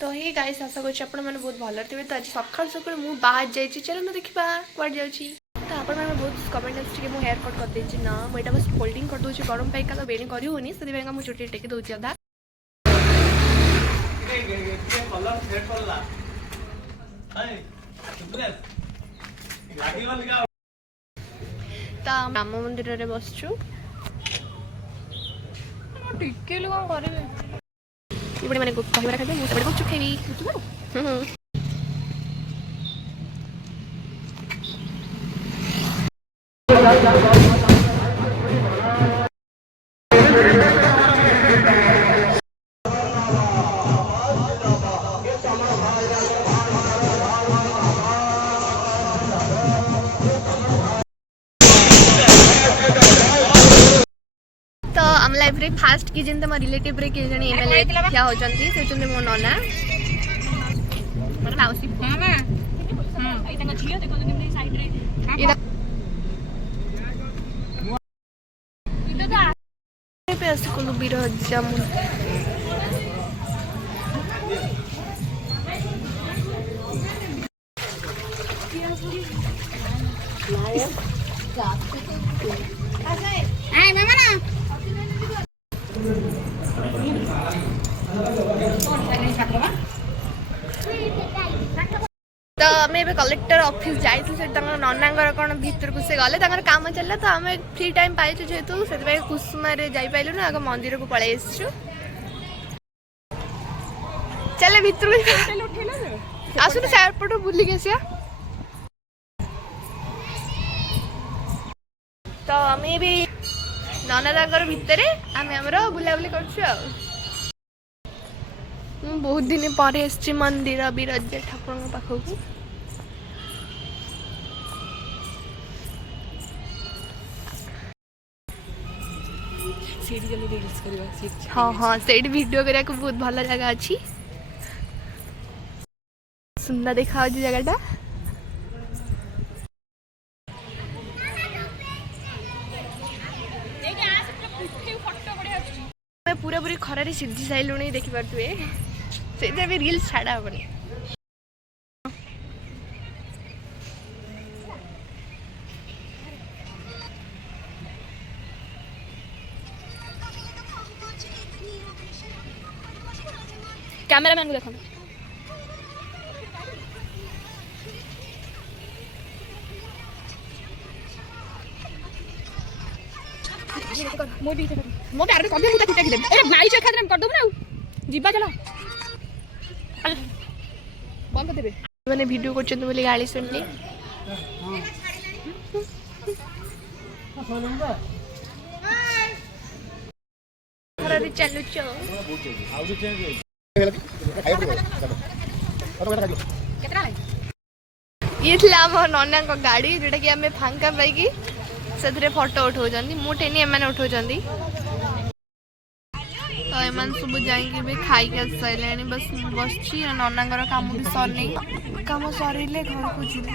तो ही गाइस आशा करूँ आपण मैंने बहुत भल थे। तो आज सकाल सकाल मुझे बाहर जाइए, चलो ना देखा कौन जाऊँगी। तो आप बहुत कमेंट आस हेयर कट करदे ना मुझे बस फोल्डिंग कर दूसरी गरम पाई तो बेणी करनी से मुझे चुटी टेक दूसरी अधा। तो राम मंदिर में बसचु टिके कौन करेंगे ये मैंने कहवा खाते मुझे गुपचुप खाइबी। तो आम लाइफ रे फास्ट की जिन मोर रिलेटिव रे के जणी एमएलए क्या हो जंती से चंदे मो नना मोर माउसी मामा ए तंग छियो देखो केमनी साइड रे इतो दा पे अस कोलु बिरो जामुन आई मामा ना तो आम कलेक्टर ऑफिस जाइए नना कौन भर को से गले काम चलला तो आम फ्री टाइम पाइछु जेहेतु से कुसुम जापारू ना आग मंदिर को पलि चल भर आसुन सेपट बुलिक आसिया। तो आम भी नना भितर आम बुलाबुली कर बहुत दिन पर मंदिर विरजा ठाकुर पाखक हाँ हाँ से वीडियो करने को बहुत भल जगह अच्छी सुंदर देखा जगह पूरा पूरी खरारे सिद्धि साइलु देखी पारे से भी रील्स छाड़ा हेनी कैमरामैन को देखो मो प्यार कर दे मुता कुटा के दे ए भाई से खातिर कर दब ना जीवा चला बंद कर देबे माने वीडियो करछन बोली गाली सुनली खरारी चलु छो केतना ये थला मो नन्ना को गाड़ी जेटा कि हमें फांका पाई से फोटो उठाऊँ मुठे एम उठाऊँ तो एम सब जाइए भी खाई सारे बस बस नना कम भी सरनी कम सर घर को जीव